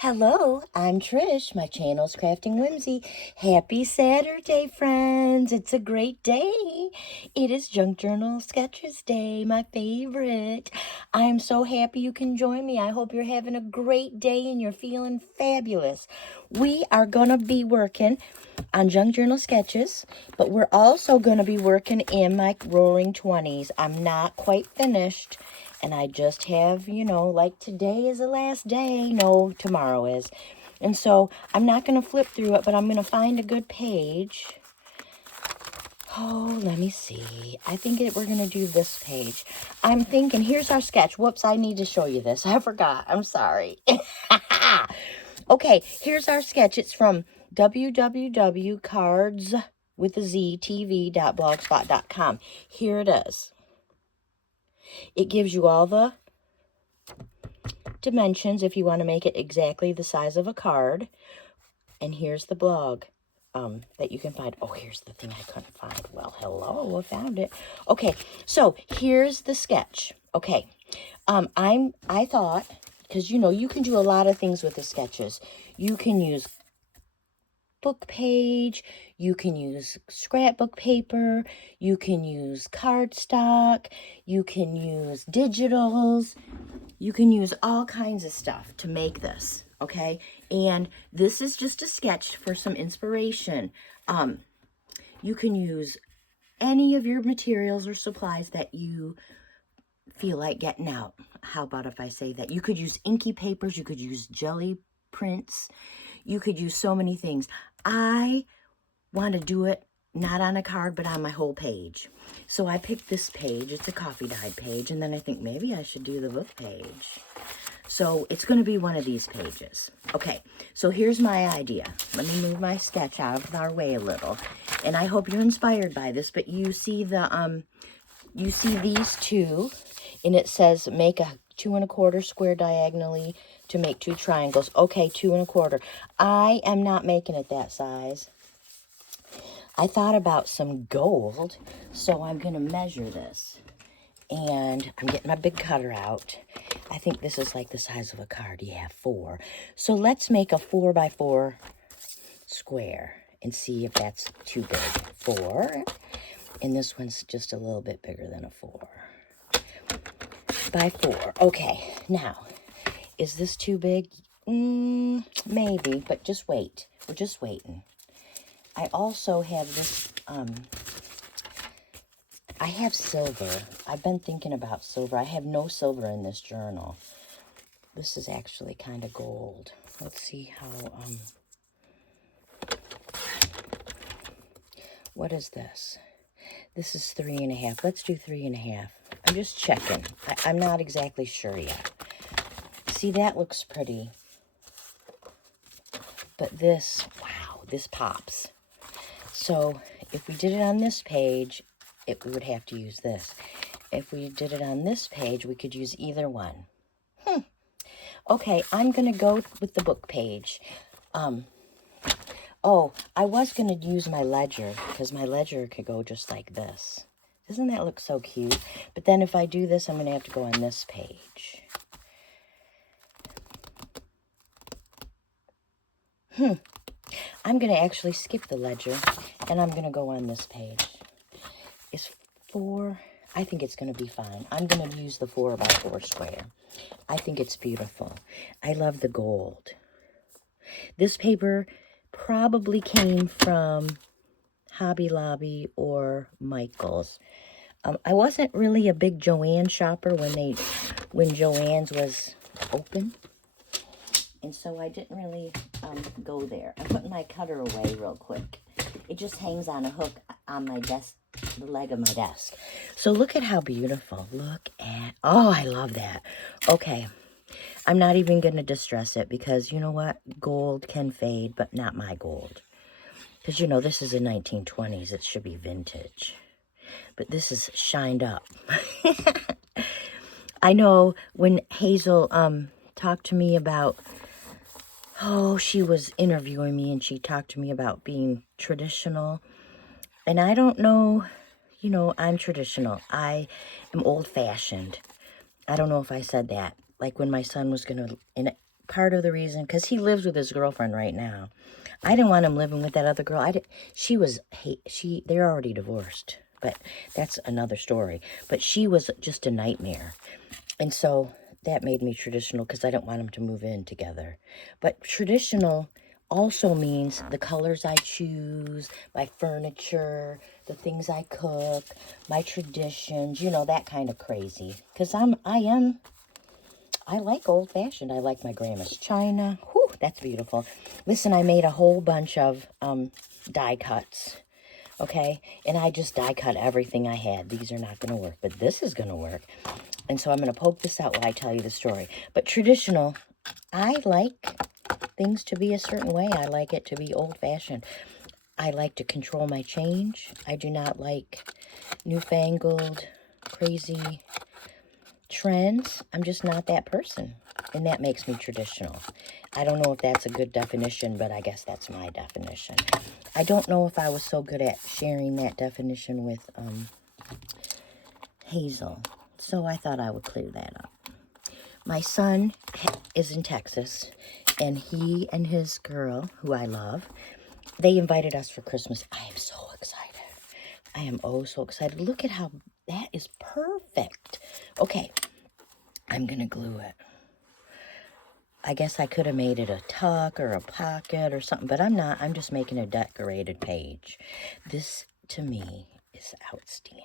Hello, I'm Trish. My channel's Crafting Whimsy. Happy Saturday, friends. It's a great day. It is Junk Journal Sketches Day, my favorite. I'm so happy you can join me. I hope you're having a great day and you're feeling fabulous. We are going to be working on Junk Journal Sketches, but we're also going to be working in my Roaring 20s. I'm not quite finished. And I just have, like today is the last day. No, tomorrow is. And so I'm not going to flip through it, but I'm going to find a good page. Oh, let me see. I think we're going to do this page. I'm thinking, here's our sketch. Whoops, I need to show you this. I forgot. I'm sorry. Okay, here's our sketch. It's from www.cardswithaztv.blogspot.com. Here it is. It gives you all the dimensions if you want to make it exactly the size of a card. And here's the blog that you can find. Oh, here's the thing I couldn't find. Well, hello, I found it. Okay, so here's the sketch. Okay, I thought, because you can do a lot of things with the sketches. You can use book page, you can use scrapbook paper, you can use cardstock, you can use digitals, you can use all kinds of stuff to make this, okay? And this is just a sketch for some inspiration. You can use any of your materials or supplies that you feel like getting out. How about if I say that? You could use inky papers, you could use jelly prints, you could use so many things. I want to do it not on a card, but on my whole page. So I picked this page. It's a coffee dyed page. And then I think maybe I should do the book page. So it's going to be one of these pages. Okay, so here's my idea. Let me move my sketch out of our way a little. And I hope you're inspired by this, but you see you see these two, and it says make a 2 1/4 square diagonally to make 2 triangles. Okay, 2 1/4. I am not making it that size. I thought about some gold, so I'm going to measure this. And I'm getting my big cutter out. I think this is like the size of a card. Yeah, 4. So let's make a 4 by 4 square and see if that's too big. 4. And this one's just a little bit bigger than a 4 by 4. Okay, now, is this too big? Maybe, but just wait. We're just waiting. I also have this, I have silver. I've been thinking about silver. I have no silver in this journal. This is actually kind of gold. Let's see how, what is this? This is 3 1/2. Let's do 3 1/2. I'm just checking. I'm not exactly sure yet. See, that looks pretty. But this, wow, this pops. So if we did it on this page, we would have to use this. If we did it on this page, we could use either one. Okay, I'm going to go with the book page. Oh, I was going to use my ledger, because my ledger could go just like this. Doesn't that look so cute? But then if I do this, I'm going to have to go on this page. I'm going to actually skip the ledger, and I'm going to go on this page. Is 4, I think it's going to be fine. I'm going to use the 4 by 4 square. I think it's beautiful. I love the gold. This paper probably came from Hobby Lobby or Michael's. I wasn't really a big Joann shopper when Joann's was open. And so I didn't really go there. I'm putting my cutter away real quick. It just hangs on a hook on my desk, the leg of my desk. So look at how beautiful. Look at, oh, I love that. Okay, I'm not even going to distress it because you know what? Gold can fade, but not my gold. Because, this is the 1920s. It should be vintage. But this is shined up. I know when Hazel talked to me about, she was interviewing me and she talked to me about being traditional. And I don't know, I'm traditional. I am old-fashioned. I don't know if I said that. Like when my son was going to part of the reason, because he lives with his girlfriend right now. I didn't want him living with that other girl. They're already divorced, but that's another story. But she was just a nightmare. And so that made me traditional because I didn't want them to move in together. But traditional also means the colors I choose, my furniture, the things I cook, my traditions, you know, that kind of crazy. Because I like old-fashioned. I like my grandma's china. Whew, that's beautiful. Listen, I made a whole bunch of die cuts, okay? And I just die cut everything I had. These are not going to work, but this is going to work. And so I'm going to poke this out while I tell you the story. But traditional, I like things to be a certain way. I like it to be old-fashioned. I like to control my change. I do not like newfangled, crazy trends. I'm just not that person, and that makes me traditional. I don't know if that's a good definition, but I guess that's my definition. I don't know if I was so good at sharing that definition with Hazel, so I thought I would clear that up. My son is in Texas, and he and his girl, who I love, they invited us for Christmas. I am so excited. I am oh so excited. Look at how that is perfect. Okay, I'm going to glue it. I guess I could have made it a tuck or a pocket or something, but I'm not. I'm just making a decorated page. This, to me, is outstanding.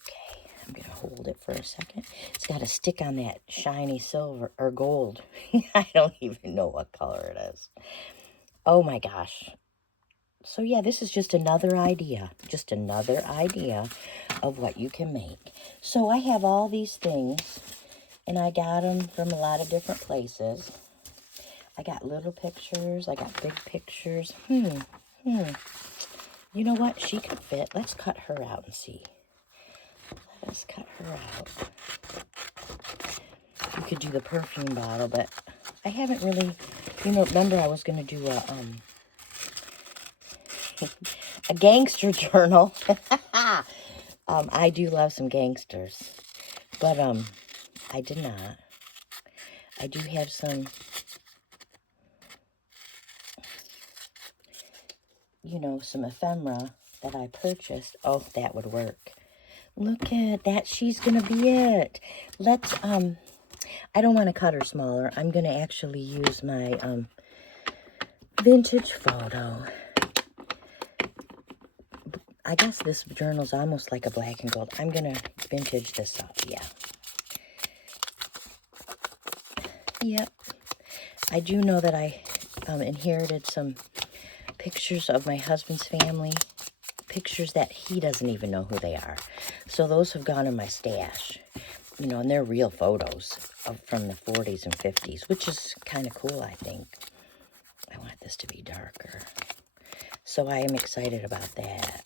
Okay, I'm going to hold it for a second. It's got to stick on that shiny silver or gold. I don't even know what color it is. Oh my gosh. So yeah, this is just another idea of what you can make. So I have all these things, and I got them from a lot of different places. I got little pictures. I got big pictures. You know what? She could fit. Let's cut her out and see. Let's cut her out. You could do the perfume bottle, but I haven't really, remember I was going to do a gangster journal. I do love some gangsters, but I did not. I do have some, some ephemera that I purchased. Oh, that would work. Look at that. She's going to be it. Let's, I don't want to cut her smaller. I'm going to actually use my vintage photo. I guess this journal's almost like a black and gold. I'm going to vintage this up, yeah. Yep. I do know that I inherited some pictures of my husband's family, pictures that he doesn't even know who they are. So those have gone in my stash, and they're real photos from the 40s and 50s, which is kind of cool, I think. I want this to be darker. So I am excited about that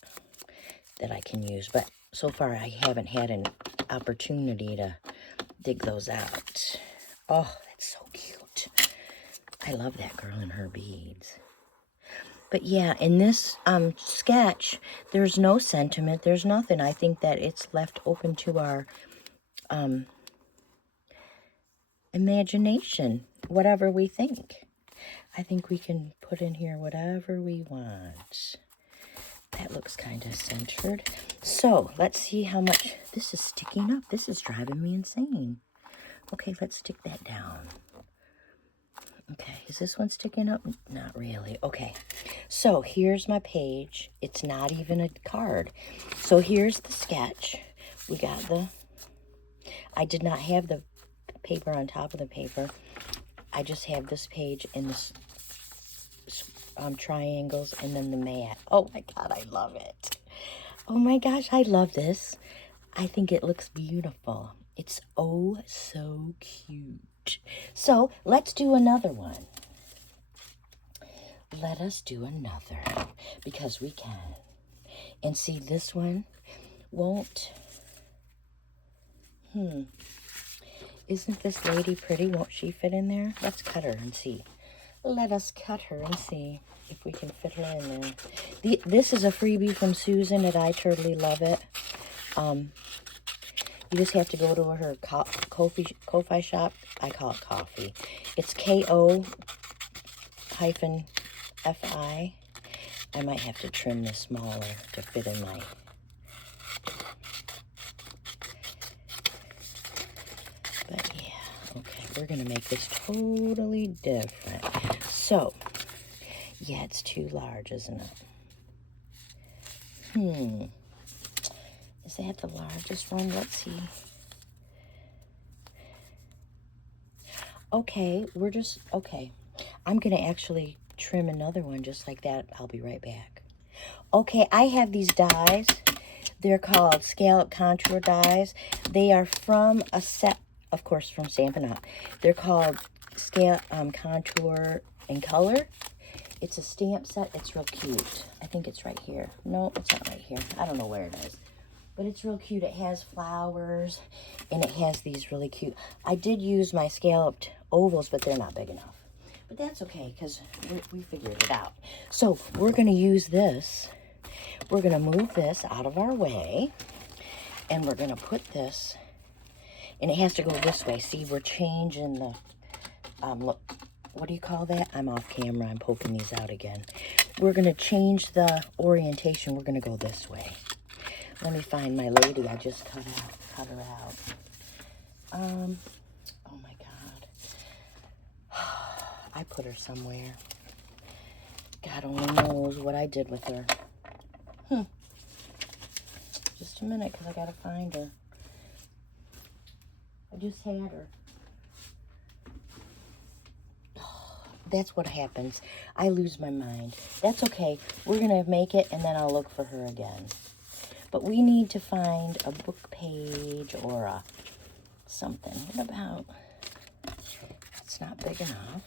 I can use. But so far, I haven't had an opportunity to dig those out. Oh, that's so cute. I love that girl and her beads. But yeah, in this sketch, there's no sentiment. There's nothing. I think that it's left open to our imagination, whatever we think. I think we can put in here whatever we want. That looks kind of centered. So let's see how much this is sticking up. This is driving me insane. Okay, let's stick that down. Okay, is this one sticking up? Not really. Okay, so here's my page. It's not even a card. So here's the sketch. We got I did not have the paper on top of the paper. I just have this page in this triangles and then the mat. Oh my God, I love it. Oh my gosh, I love this. I think it looks beautiful. It's oh so cute. So let's do another one. Let us do another because we can. And see, this one won't. Isn't this lady pretty? Won't she fit in there? Let's cut her and see. Let us cut her and see if we can fit her in there. This is a freebie from Susan, and I totally love it. You just have to go to her Ko-fi shop. I call it coffee. It's Ko-fi. I might have to trim this smaller to fit in my... But yeah, okay, we're going to make this totally different. So, yeah, it's too large, isn't it? Is that the largest one? Let's see. Okay, okay. I'm going to actually trim another one just like that. I'll be right back. Okay, I have these dies. They're called Scallop Contour dies. They are from a set, of course, from Stampin' Up. They're called Scallop Contour in Color. It's a stamp set. It's real cute. I think it's right here. No, it's not right here. I don't know where it is. But it's real cute. It has flowers, and it has these really cute... I did use my scalloped ovals, but they're not big enough. But that's okay, because we figured it out. So we're going to use this. We're going to move this out of our way, and we're going to put this... And it has to go this way. See, we're changing the... look, what do you call that? I'm off camera. I'm poking these out again. We're going to change the orientation. We're going to go this way. Let me find my lady. I just cut her out. Oh my God. I put her somewhere. God only knows what I did with her. Just a minute, because I gotta find her. I just had her. That's what happens. I lose my mind. That's okay. We're gonna make it, and then I'll look for her again. But we need to find a book page or a something. What about... It's not big enough.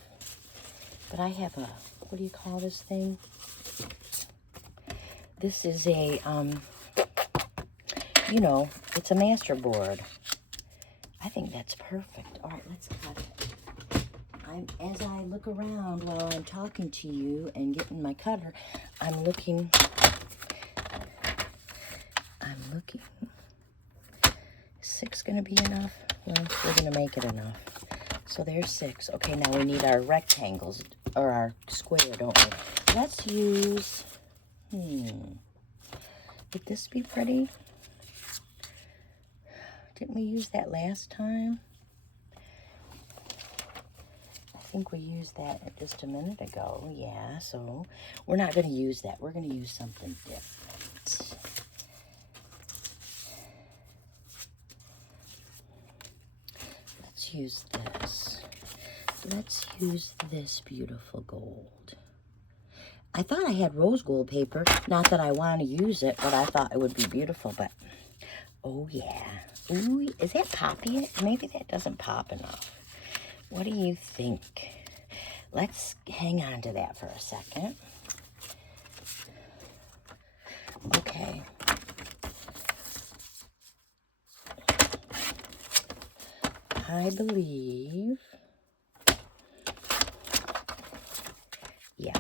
But I have a... What do you call this thing? This is a, you know, it's a master board. I think that's perfect. All right, let's cut it. As I look around while I'm talking to you and getting my cutter, I'm looking... Is 6 going to be enough? Well, we're going to make it enough. So there's 6. Okay, now we need our rectangles, or our square, don't we? Let's use, would this be pretty? Didn't we use that last time? I think we used that just a minute ago. Yeah, so we're not going to use that. We're going to use something different. Let's use this. Let's use this beautiful gold. I thought I had rose gold paper. Not that I want to use it, but I thought it would be beautiful. But, oh yeah. Ooh, is that poppy? Maybe that doesn't pop enough. What do you think? Let's hang on to that for a second. Okay. I believe... Yeah.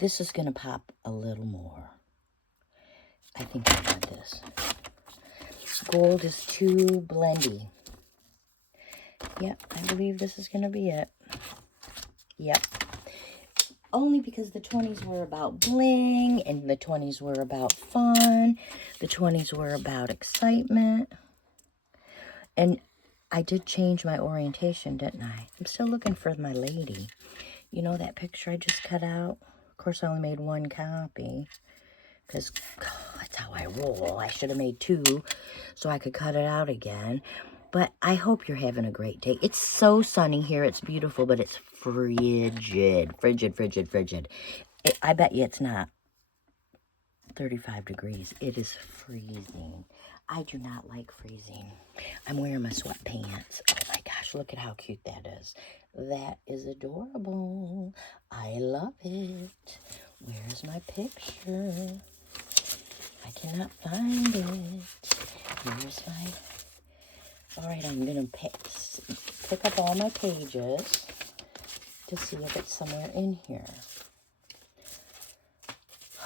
This is going to pop a little more. I think I want this. Gold is too blendy. Yep, I believe this is going to be it. Yep. Only because the 20s were about bling, and the 20s were about fun. The 20s were about excitement. And I did change my orientation, didn't I? I'm still looking for my lady. You know that picture I just cut out? Of course, I only made 1 copy. Because that's how I roll. I should have made 2 so I could cut it out again. But I hope you're having a great day. It's so sunny here. It's beautiful, but it's frigid. Frigid. I bet you it's not 35 degrees. It is freezing. I do not like freezing. I'm wearing my sweatpants. Oh my gosh, look at how cute that is. That is adorable. I love it. Where's my picture? I cannot find it. Here's my... All right, I'm going to pick up all my pages to see if it's somewhere in here.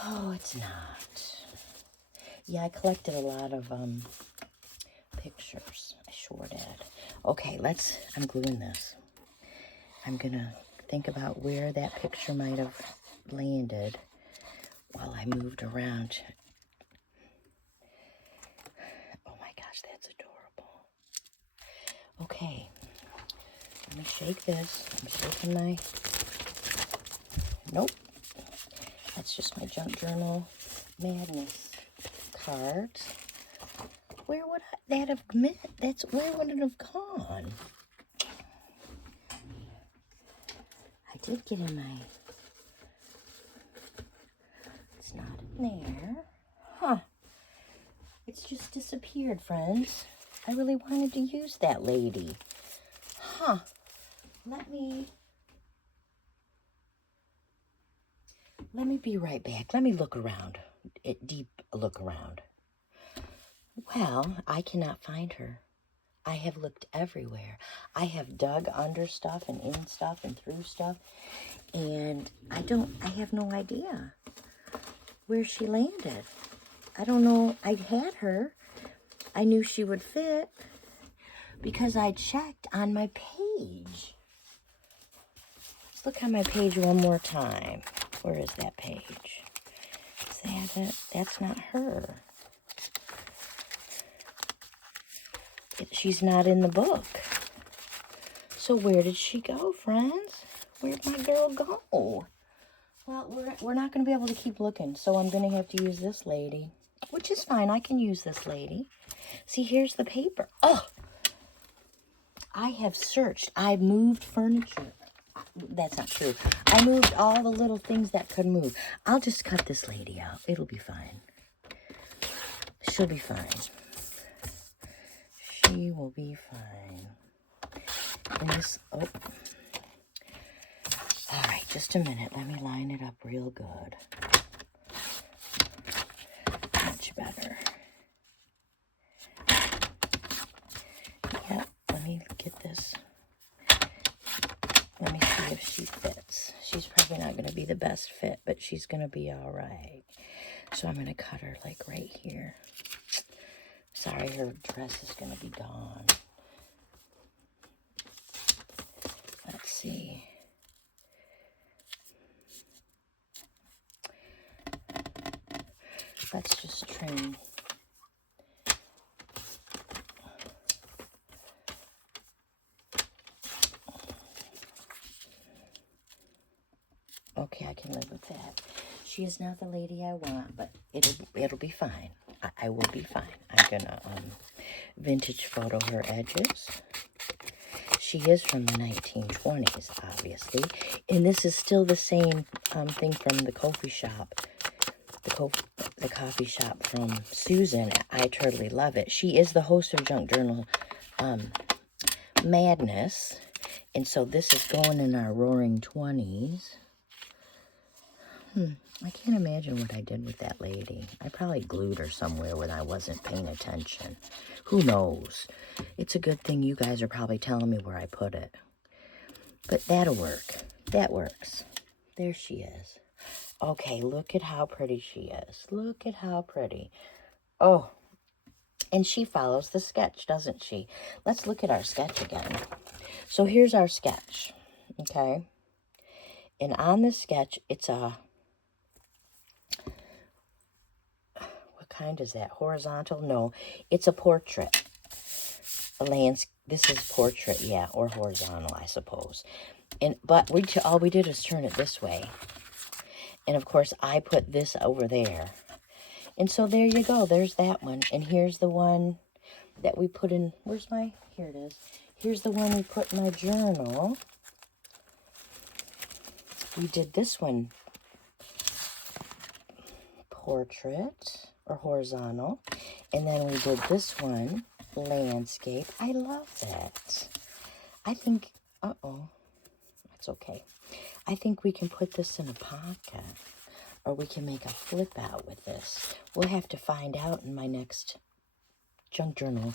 Oh, it's not. Yeah, I collected a lot of pictures. Okay, I'm gluing this. I'm gonna think about where that picture might have landed while I moved around. Oh my gosh, that's adorable. Okay, let me shake this. I'm shaking my, nope, that's just my Junk Journal Madness cards. Where would that have meant? Where would it have gone? I did get in my, it's not in there. Huh. It's just disappeared, friends. I really wanted to use that lady. Huh. Let me be right back. Let me look around. Deep look around. Well, I cannot find her. I have looked everywhere. I have dug under stuff and in stuff and through stuff. And I have no idea where she landed. I don't know. I had her. I knew she would fit because I checked on my page. Let's look on my page one more time. Where is that page? Is that it? That's not her. She's not in the book. So where did she go, friends? Where'd my girl go? Well, we're not going to be able to keep looking, so I'm going to have to use this lady, which is fine. I can use this lady. See, here's the paper. Oh, I have searched. I've moved furniture. That's not true. I moved all the little things that could move. I'll just cut this lady out. It'll be fine. She'll be fine. She will be fine. And this, oh. All right, just a minute. Let me line it up real good. Much better. Yep, let me get this. Let me see if she fits. She's probably not going to be the best fit, but she's going to be all right. So I'm going to cut her like right here. Sorry, her dress is going to be gone. Let's see. Let's just trim. Okay, I can live with that. She is not the lady I want, but it'll be fine. I will be fine. I'm gonna vintage photo her edges. She is from the 1920s, obviously, and this is still the same thing from the coffee shop. The coffee shop from Susan. I totally love it. She is the host of Junk Journal Madness, and so this is going in our roaring 20s. I can't imagine what I did with that lady. I probably glued her somewhere when I wasn't paying attention. Who knows? It's a good thing you guys are probably telling me where I put it. But that'll work. That works. There she is. Okay, look at how pretty she is. Look at how pretty. Oh, and she follows the sketch, doesn't she? Let's look at our sketch again. So here's our sketch, okay? And on this sketch, it's a... What kind is that? Horizontal? No, it's a portrait. This is portrait, yeah, or horizontal, I suppose. But all we did is turn it this way. And, of course, I put this over there. And so there you go. There's that one. And here's the one that we put in. Here it is. Here's the one we put in my journal. We did this one, portrait or horizontal. And then we did this one, landscape. I love that. I think, that's okay. I think we can put this in a pocket, or we can make a flip out with this. We'll have to find out in my next Junk Journal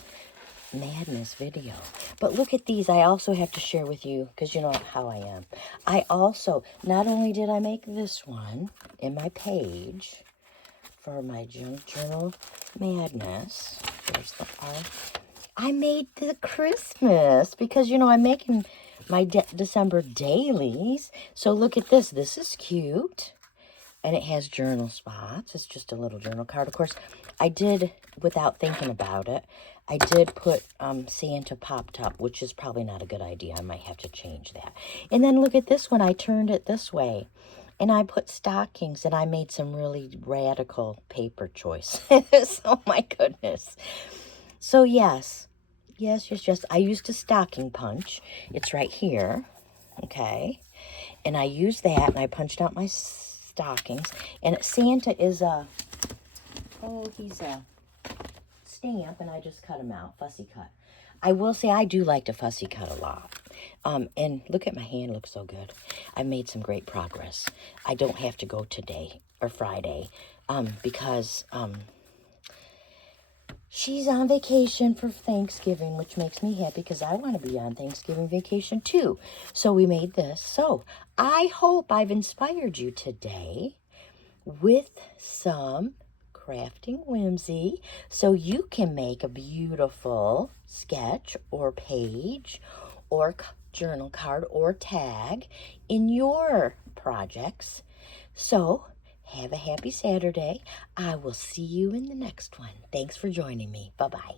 Madness video. But look at these. I also have to share with you, because you know how I am. I also, not only did I make this one in my page for my Junk Journal Madness, there's the art. I made the Christmas because, you know, I'm making my December dailies. So look at this. This is cute. And it has journal spots. It's just a little journal card. Of course, I did, without thinking about it, I did put Santa popped up, which is probably not a good idea. I might have to change that. And then look at this one. I turned it this way. And I put stockings, and I made some really radical paper choices. Oh, my goodness. So, yes. Yes. I used a stocking punch. It's right here. Okay. And I used that, and I punched out my stockings. And Santa is he's a stamp, and I just cut him out, fussy cut. I will say I do like to fussy cut a lot. And look at my hand, looks so good. I made some great progress. I don't have to go today or Friday because she's on vacation for Thanksgiving, which makes me happy because I want to be on Thanksgiving vacation too. So we made this. So I hope I've inspired you today with some crafting whimsy so you can make a beautiful sketch or page or journal card or tag in your projects. So have a happy Saturday. I will see you in the next one. Thanks for joining me. Bye-bye.